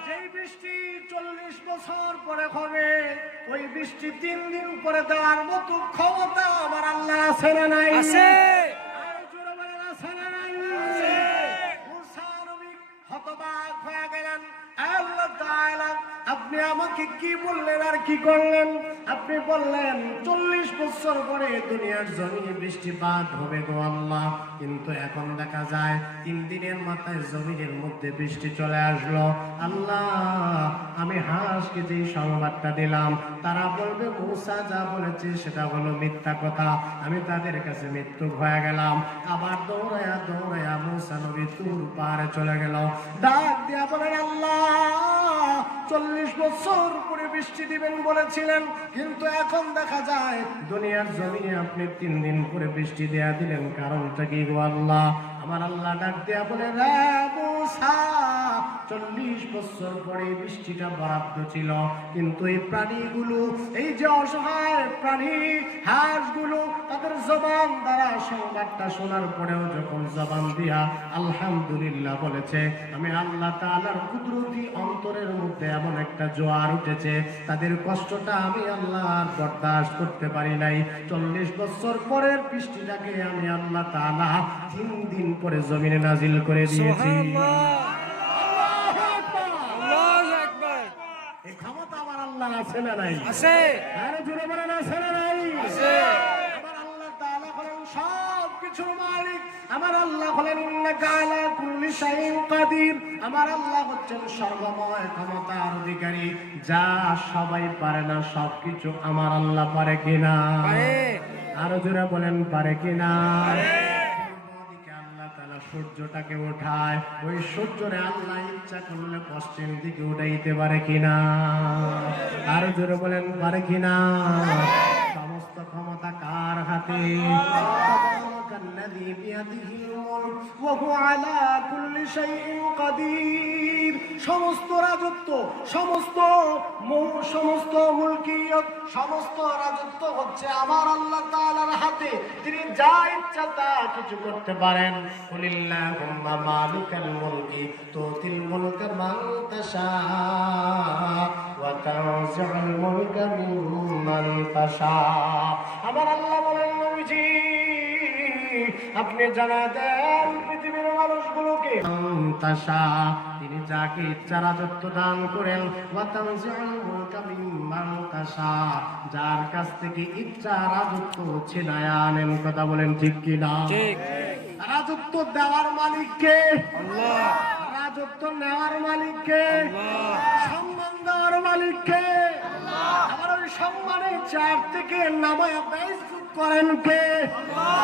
যেই বৃষ্টি 40 বছর পরে হবে, ওই বৃষ্টি 3 দিন পরে দেওয়ার মতো ক্ষমতা আমার আল্লাহ আছে না নাই? আছে। হতবাক হয়ে গেলেন। আল্লাহ তাআলা আপনি আমাকে কি বললেন আর কি করলেন? আপনি বললেন 40 বছর পরে দুনিয়ার জমিনে বৃষ্টিপাত হবে গো আল্লাহ, কিন্তু এখন দেখা যায় 3 দিনের মাথায় জমিনের মধ্যে বৃষ্টি চলে আসলো। আল্লাহ, আমি হাঁসকে যে সংবাদটা দিলাম, তারা বলবে মূসা যা বলেছে সেটা হলো মিথ্যা কথা। আমি তাদের কাছে মৃত্যু হয়ে গেলাম। আবার দৌড়ায়া দৌড়ায়া মূসা নবী তুর পাহাড়ে চলে গেল। ডাক দিয়া বলেন, আল্লাহ 40 বছর পরে বৃষ্টি দিবেন বলেছিলেন, কিন্তু এখন দেখা যায় দুনিয়ার জমিনে আপনি 3 দিন পরে বৃষ্টি দেয়া দিলেন, কারণটা কি গো আল্লাহ? আমার আল্লাহ ডাক দিয়া বলে, রে মূসা 40 বছর পরে বৃষ্টিটা বরাদ্দ ছিল, কিন্তু এই প্রাণীগুলো, এই যে অসহায় প্রাণী হাঁসগুলো, তাদের জবান দ্বারা সংবাদটা শোনার পরেও যখন জবান দিয়া আলহামদুলিল্লাহ বলেছে, আমি আল্লাহ তাআলার কুদরতি অন্তরের মধ্যে এমন একটা জোয়ার উঠেছে, তাদের কষ্টটা আমি আল্লাহ বরদাস্ত করতে পারি নাই। 40 বছর পরের বৃষ্টিটাকে আমি আল্লাহ তাআলা 3 দিন পরে জমিনে নাজিল করে দিয়েছি। এই ক্ষমতা আমার আল্লাহ আছে না নাই? আছে। আরে জোরে বলেন আছে না নাই? আছে। আমার আল্লাহ তাআলা হলেন সবকিছুর মালিক। আমার আল্লাহ হলেন ইন্নাকা আলা কুল্লি শাইইন কাদির। আমার আল্লাহ হচ্ছেন সর্বময় ক্ষমতার অধিকারী। যা সবাই পারে না সবকিছু আমার আল্লাহ পারে কিনা? পারে। আরো জোরে বলেন পারে কিনা? পারে। সূর্যটাকে ওঠায়, ওই সূর্যরে আল্লাহ ইচ্ছা করলে পশ্চিম দিকে উঠাইতে পারে কিনা? আর জোরে বলেন পারে কিনা? সমস্ত ক্ষমতা কার হাতে? সমস্ত রাজত্ব, সমস্ত মুলকিয়ত, সমস্ত রাজত্ব হচ্ছে আমার আল্লাহ তাআলার হাতে। তিনি যা ইচ্ছা তা কিছু করতে পারেন। কুলিল্লাহুম্মা মালিকাল মুলকি তুতিল মুলকা মান তাশা ওয়া তানজিউল মুলকা মিম্মান তাশা। আমার আল্লাহ বলেন, নবীজি আপনি জানা দেন পৃথিবীর মানুষগুলোকে, তাশা তিনি যাকে ইচ্ছা রাজত্ব দান করেন, ওয়া তানজিউল মুলকা মিম্মান তাশা যার কাছ থেকে ইচ্ছা রাজত্ব ছিনায়া আনেন। কথা বলেন ঠিক কি না? ঠিক। রাজত্ব দেওয়ার মালিক কে? আল্লাহ। রাজত্ব নেওয়ার মালিক কে? আল্লাহ। সম্মান দেওয়ার মালিক কে? আল্লাহ। আবার ওই সম্মানের চেয়ার থেকে নামায়া বেইজ্জত করেন কে? আল্লাহ।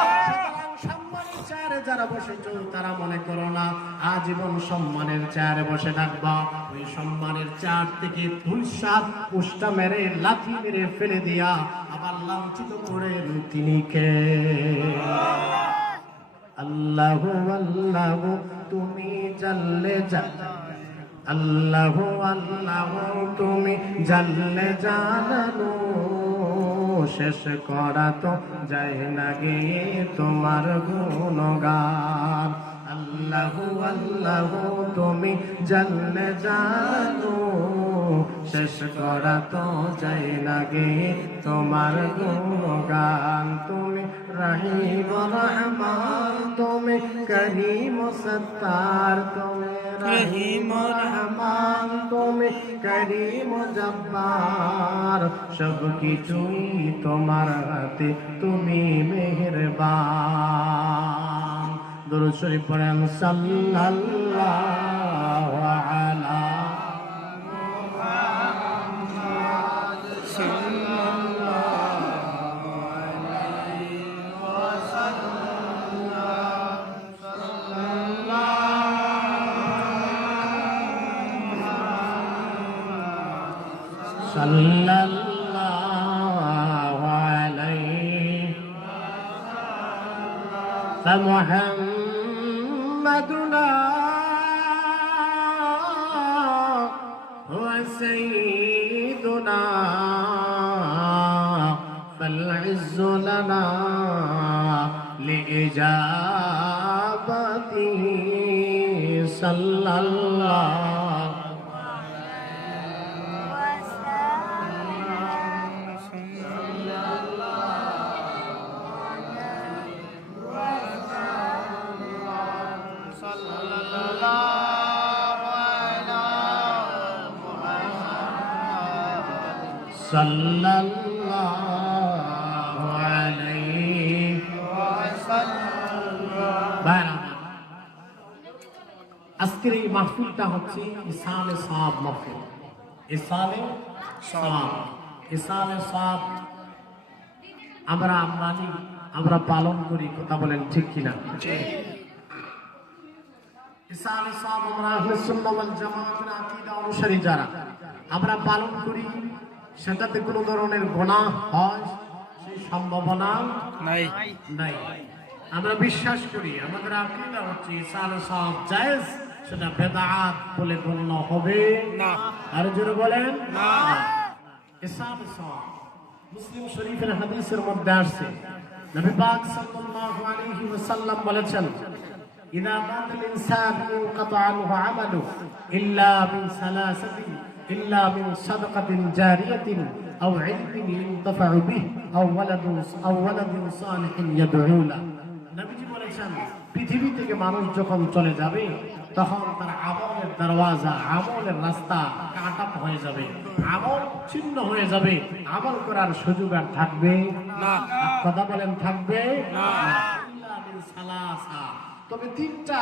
সম্মানের চেয়ারে যারা বসেছো তারা মনে করো না আজীবন সম্মানের চেয়ারে বসে থাকবা। ওই সম্মানের চেয়ার থেকে ধুলসাৎ পুষ্টা মেরে লাথি মেরে ফেলে দিয়া আবার লাঞ্ছিত করেন তিনি কে? আল্লাহু আল্লাহু তুমি জাল্লে জালাল, আল্লাহু আল্লাহু তুমি জাল্লে জালালু, শেষ করা তো যায় না গে তোমার গুণগান। আল্লাহু আল্লাহু তুমি জাল্লে জালালু, শেষ করা তো যায় না গে তোমার গুণগান। তুমি রহিম রহমান, তুমি করিম সত্তার, তুমি রহিম রহমান, তুমি করিম জব্বার, সব কিছুই তোমার হাতে, তুমি মেহেরবান। দুরূদ শরীফ পড়েন সাল্লাল্লাহু আলা মুহাম্মাদ সাল্লাল্লাহু আলাইহি ওয়াসাল্লাম, সাল্লাল্লাহু আলাইহি فمحمدنا هو سيدنا فالعز لنا لإجابته صلى الله সাল্লাল্লাহু আলাইহি ওয়াসাল্লাম। আজকের এই মাহফিলটা হচ্ছে ইসালে সাব মাহফিল। ইসালে সাব, ইসালে সাব আমরা মানি, আমরা পালন করি। কথা বলেন ঠিক কিনা? ইসালে সাব আমরা আহলে সুন্নাহ ওয়াল জামাতের আকীদা অনুসারী যারা আমরা পালন করি, সেটাতে কোনো ধরনের গুনাহ হয় সেই সম্ভাবনা নাই। আমরা বিশ্বাস করি, আমাদের আকীদা হচ্ছে ইসালে সাব জায়েজ, সেটা বেদাত বলে গণ্য হবে না। আর জোরে বলেন না। ইসলাম মুসলিম শরীফের হাদিসের মধ্যে আসছে নবী পাক সাল্লাল্লাহু আলাইহি ওয়াসাল্লাম বলেছেন ইদা মাতাল ইনসান ইনকাতা আনহু আমালু ইল্লা মিন সালাসাতিন ইল্লা মিন সাদাকাতিন জারিয়াতিন আও ইলমিন ইনতাফা'ু বিহি আও ওয়ালাদিন সালিহিন ইয়াদ'উ লা। নবীজি বলেছেন পৃথিবী থেকে মানুষ যখন চলে যাবে তখন তার আমলের দরওয়াজা আমলের রাস্তা কাটা হয়ে যাবে, আমল ছিন্ন হয়ে যাবে, আমল করার সুযোগ আর থাকবে না। কথা বলেন থাকবে না। ইল্লা মিন সালাসা, তবে তিনটা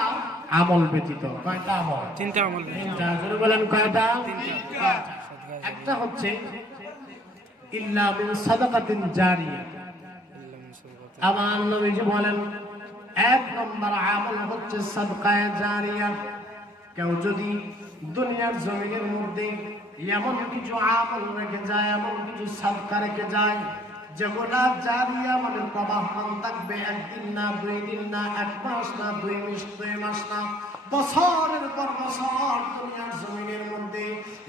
আমল ব্যতীত। কয়টা আমল? চিন্তা আমল। তিনটা। জোরে বলেন কয়টা? একটা হচ্ছে ইল্লা মিন সাদাকাতিন জারিয়া। আমার নবীজি বলেন এক নম্বর আমল হচ্ছে সাদকায়ে জারিয়া। কেউ যদি দুনিয়ার জমিনের মধ্যে এমন কিছু আমল রেখে যায়, এমন কিছু সাদকা রেখে যায় যেগুলা জারিয়া মানে প্রবাহমান থাকবে, একদিন না, 2 দিন না, 1 মাস না, 2 মাস না, বছরের পর বছর দুনিয়ার জমিনের মধ্যে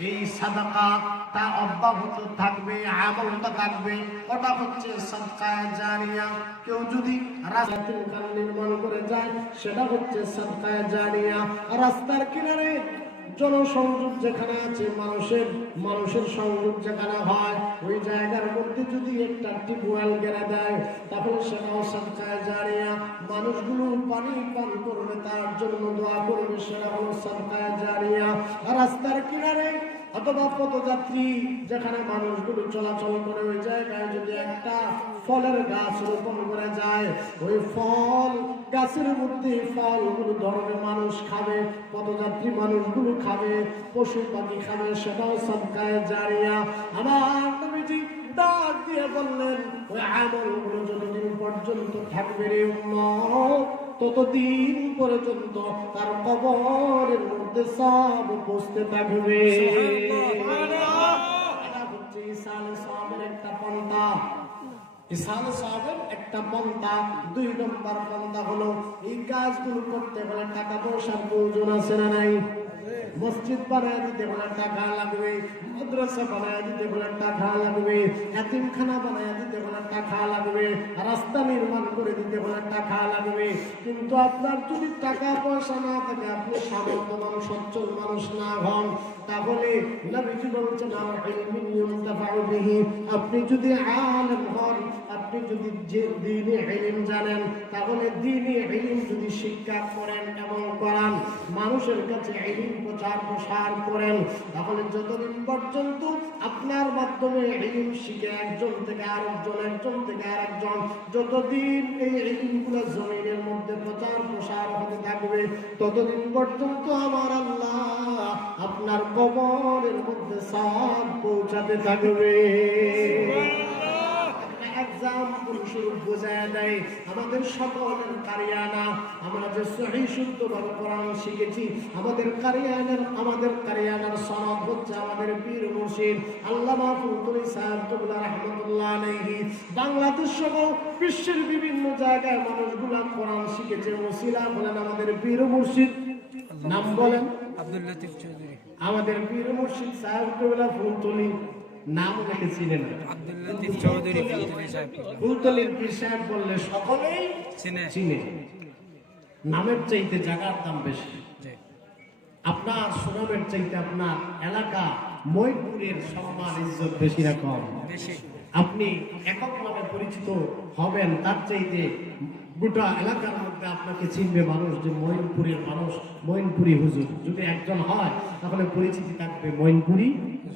এই সাদাকা তা অব্যাহত থাকবে, আমলটা থাকবে, ওটা হচ্ছে সাদকায়ে জারিয়া। কেউ যদি রাস্তার কান নির্মাণ করে যায় সেটা হচ্ছে সাদকায়ে জারিয়া। রাস্তার কিনারে জনসংযোগ যেখানে আছে, মানুষের সংযোগ যেখানে হয়, ওই জায়গার মধ্যে যদি একটা টিউবওয়েল গেড়ে দেয় তাহলে সেটাও সাদকায়ে জারিয়া। মানুষগুলো পানি পান করবে, তার জন্য দোয়া করবে, সেটা হলো সাদকায়ে জারিয়া। রাস্তার কিনারে অথবা পথযাত্রী যেখানে মানুষগুলো চলাচল করে ওই জায়গায় যদি একটা ফলের গাছ রোপণ করে যায়, ওই ফল গাছের মধ্যে ফলগুলো ধরবে, মানুষ খাবে, পথযাত্রী মানুষগুলো খাবে, পশু পাখি খাবে, সেটাও সাদকায়ে জারিয়া। আমার নবীজি ডাক দিয়ে বললেন ওই আমলগুলো যতদিন পর্যন্ত থাকবে রে উম্মত, ততদিন পর্যন্ত তার কবরের মধ্যে সব বসতে থাকবে। এটা হচ্ছে ইসালে সাহাবের একটা পন্থা। ইসালে সাহাবের একটা পন্থা। 2 নম্বর পন্থা হলো এই কাজগুলো করতে হলে টাকা পয়সার প্রয়োজন আছে না নাই? মসজিদ বানায় দিতে হলে টাকা লাগবে, মাদ্রাসা বানায় দিতে হলে টাকা লাগবে, এতিমখানা বানায় দিতে হলে টাকা লাগবে, রাস্তা নির্মাণ করে দিতে হলে টাকা লাগবে। কিন্তু আপনার যদি টাকা পয়সা না থাকে, আপনি সামর্থ্যবান সচ্ছল মানুষ না হন, তাহলে নবীজি বলছেন ইলমিন ইউনতাফাউ বিহি, আপনি যদি আলেম হন, আপনি যদি দ্বীনি ইলম জানেন, তাহলে দ্বীনি ইলম যদি শিক্ষা করেন এবং করান, মানুষের কাছে ইলম প্রসার করেন, তাহলে যতদিন পর্যন্ত আপনার মাধ্যমে ইলম শিখে একজন থেকে আরেকজন, একজন থেকে আরেকজন, যতদিন এই ইলমগুলো জমিনের মধ্যে প্রসার হতে থাকবে, ততদিন পর্যন্ত আমার আল্লাহ আপনার কবরের মধ্যে সব পৌঁছাতে থাকবে। এক্সাম্পল স্বরূপ বোঝায় দেয় আমাদের সকলের কারিয়ানা। আমরা যে সহিহ শুদ্ধভাবে কোরআন শিখেছি, আমাদের কারিয়ানার সনদ হচ্ছে আমাদের পীর মুর্শিদ আল্লামা ফুলতুলি সাহেব কিবলা রাহমাতুল্লাহ আলাইহি। বাংলাদেশ সহ বিশ্বের বিভিন্ন জায়গায় মানুষগুলা কোরআন শিখেছে, ওসিলা বলেন আমাদের পীর মুর্শিদ। নাম বলেন আব্দুল লতিফ চৌধুরী। আমাদের পীর মুর্শিদ সাহেব কিবলা ফুলতুলি নাম রেখেছিলেন আব্দুল লতিফ চৌধুরী ফুলতলি সাহেব। ফুলতলির পীর সাহেব বললে সকলেই চিনে। নামের চাইতে জায়গার দাম বেশি। আপনার সুনামের চাইতে আপনার এলাকা ময়ূরপুরের সম্মান ইজ্জত বেশি না কম? আপনি একক নামে পরিচিত হবেন, তার চাইতে গোটা এলাকার মধ্যে আপনাকে চিনবে মানুষ যে ময়ূরপুরের মানুষ, ময়ূরপুরি হুজুর। যদি একজন হয় তাহলে পরিচিতি থাকবে ময়ূরপুরি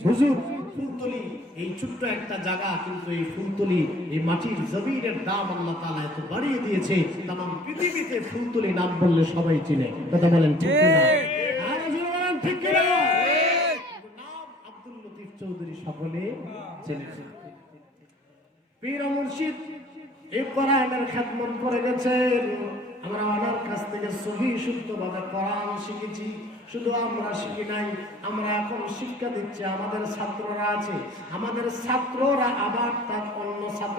হুজুর। ফুলতলি এই ছোট্ট একটা জায়গা, কিন্তু এই ফুলতলি এই মাটির জমিনের দাম আল্লাহ তাআলা এত বাড়িয়ে দিয়েছে, তামাম পৃথিবীতে ফুলতলি নাম বললে সবাই চিনে। কথা বলেন ঠিক কিনা? আর জোরে বলেন ঠিক কিনা? নাম আব্দুল লতিফ চৌধুরী সকলে চেনে। পীর মুর্শিদ এই কোরআনের খেদমত করে গেছেন। আমরা ওনার কাছ থেকে সহিহ শুদ্ধভাবে কোরআন শিখেছি। শুধু আমরা শিখি নাই, আমরা এখন শিক্ষা দিচ্ছি। আমাদের ছাত্ররা আছে, আমাদের ছাত্ররা আবার তার অন্য ছাত্র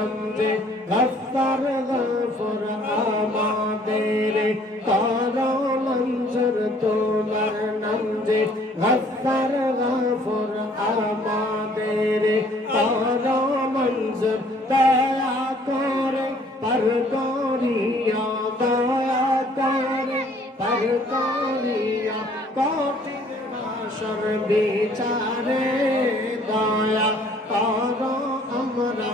নাম যে গফফার গফুর আমাদের করো মঞ্জুর তোমার নাম যে গফফার গফুর আমাদের করো মঞ্জুর দয়া করে পার করিয়া দয়া করে পার করিয়া কঠিন হাসর বিচারে দয়া করো আমরা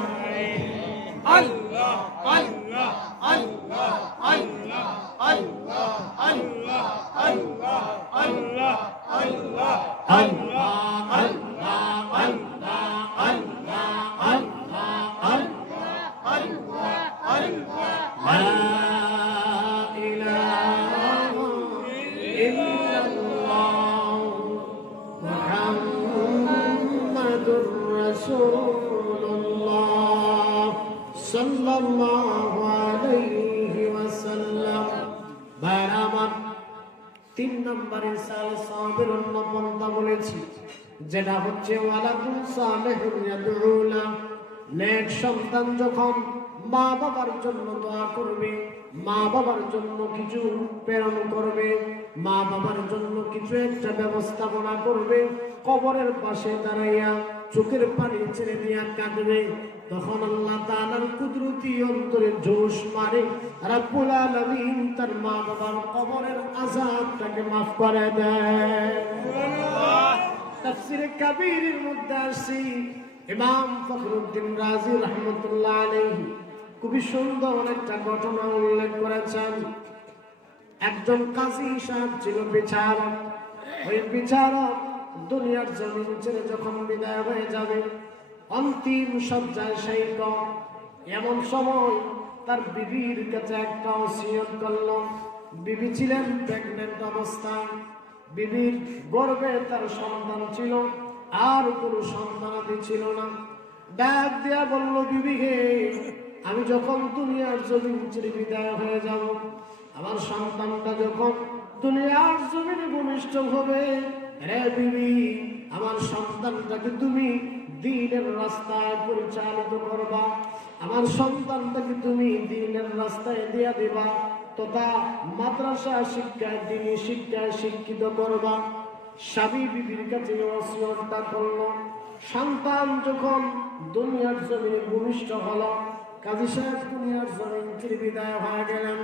আল্লাহ আল্লাহ আল্লাহ আল্লাহ আল্লাহ আল্লাহ আল্লাহ আল্লাহ আল্লাহ আল্লাহ আল্লাহ আল্লাহ আল্লাহ আল্লাহ আল্লাহ লা ইলাহা ইল্লাল্লাহ মুহাম্মাদুর রাসূলুল্লাহ সাল্লাল্লাহু আলাইহি ওয়াসাল্লাম। বারামান 3 নম্বরে সালের অন্য পন্থা বলেছি, যেটা হচ্ছে ওয়ালাকুম সালেহুন ইয়াদউলা। নেক সন্তান যখন মা বাবার জন্য দোয়া করবে, মা বাবার জন্য কিছু প্রেরণ করবে, মা বাবার জন্য কিছু একটা ব্যবস্থাপনা করবে, কবরের পাশে দাঁড়াইয়া চোখের পানি ছেড়ে দিয়া কাঁদবে, তখন আল্লাহ তাআলার কুদরতি অন্তরে জোশ মারে, রব্বুল আলামিন তার মা বাবার কবরের আযাবটাকে মাফ করে দেয়। তাফসীরে কাবীরের মধ্যে আসছে, ইমাম ফখরুদ্দীন রাজি রাহমাতুল্লাহ আলাইহি খুবই সুন্দর একটা ঘটনা উল্লেখ করেছেন। একজন কাজী সাহেব ছিল বিচারক। ওই বিচারক দুনিয়ার জমিন ছেড়ে যখন বিদায় হয়ে যাবে, অন্তিম সজ্জায় শায়িত, এমন সময় তার বিবির কাছে একটা ওসিয়ত করল। বিবি ছিলেন প্রেগন্যান্ট অবস্থায়, বিবির গর্ভে তার সন্তান ছিল, আর কোনো সন্তানাদি ছিল না। ডাক দিয়া বলল, বিবি হে, আমি যখন দুনিয়ার জমিন ছেড়ে বিদায় হয়ে যাব, আমার সন্তানটা যখন দুনিয়ার জমিনে ভূমিষ্ঠ হবে, রে বিবি, আমার সন্তানটাকে তুমি দ্বীনের রাস্তায় পরিচালিত করবা, আমার সন্তানটাকে তুমি দ্বীনের রাস্তায় দিয়া দিবা, তথা মাদ্রাসা শিক্ষায় দ্বীনি শিক্ষায় শিক্ষিত করবা। স্বামী বিবির কাছে ওসিয়তটা করল। সন্তান যখন দুনিয়ার জমিনে ভূমিষ্ঠ হলো, কাজী সাহেব দুনিয়ার জমিন ছেড়ে বিদায় হয়ে গেলেন।